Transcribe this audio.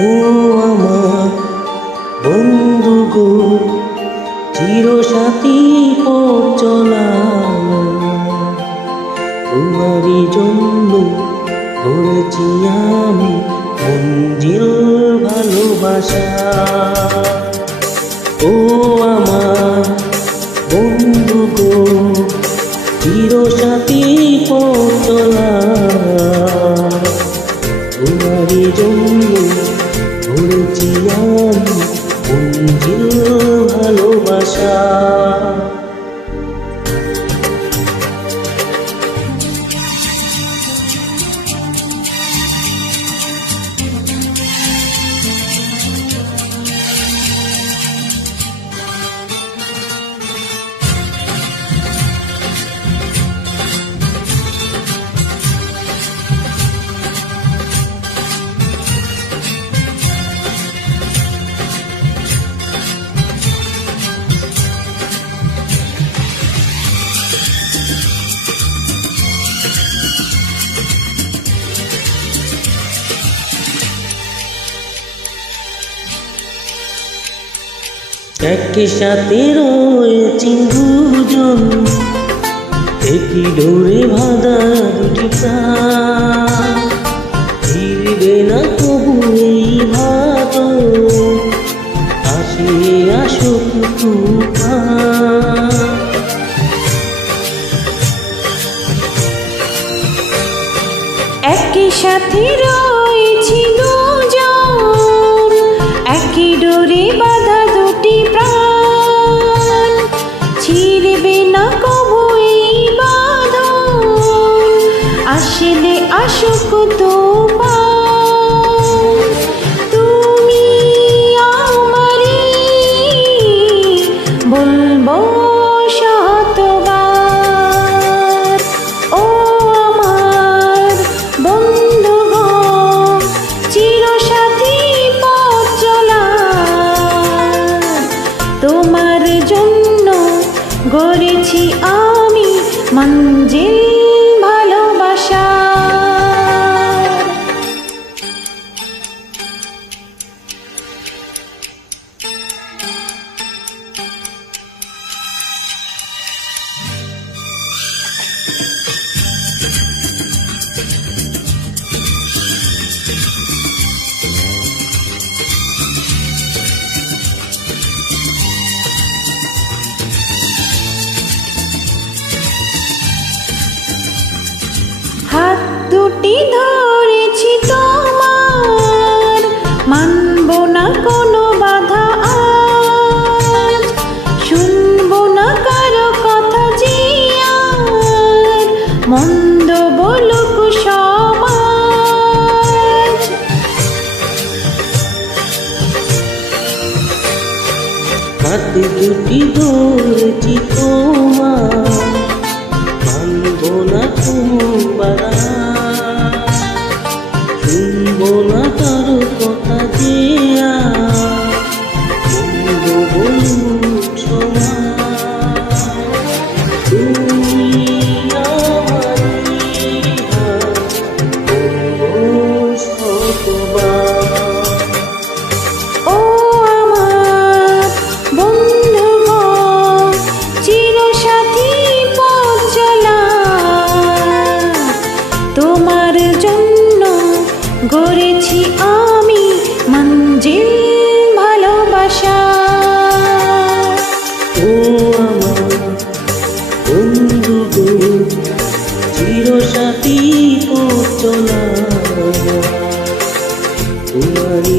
ও আমার বন্ধু গো, চিরসাথী পথ চলা, তোমারই জন্য ধরেছি আমি মঞ্জিল ভালোবাসা। ও আমার বন্ধু গো, চিরসাথী পথ চলা, তোমারই জন্য ধরেছি আমি মঞ্জিল ভালোবাসা। একই সাথে রয়েছি দুজন, একই ডোরে বাঁধা দুটি প্রাণ, ফিরবে না তবু এই ভালো, আসে আসুক তুফান। একই সাথে রয়েছি দুজন, একই ডোরে বাঁধা দুটি প্রাণ, ছিড়বে না কবু এই বাঁধন, আসলে আসুক তুফান। তুমি আমারই বলবো শতবার, ও আমার বন্ধু গো, চিরসাথী পথ চলা, তোমার জন্য গড়েছি আমি মঞ্জিল ভালোবাসা। হাত দুটি ধরেছি তোমার, মানব না কোনো বাধা আজ, শুনব না কারো কথা যে আর মন্দ বলুক সমাজ। হাত দুটি ধরেছি তোমার, মানব না কোনো বাধা, শুনব না কারো কথা যে মন্দ বলুক সমাজ। তুমি আমারই বলবো শতবার, ও আমার বন্ধু গো, চিরসাথী পথ চলা, তোমার জন্য গড়েছি আমি মঞ্জিল ভালোবাসা। ও আমার বন্ধু গো, চিরসাথী পথ চলা, তোমারই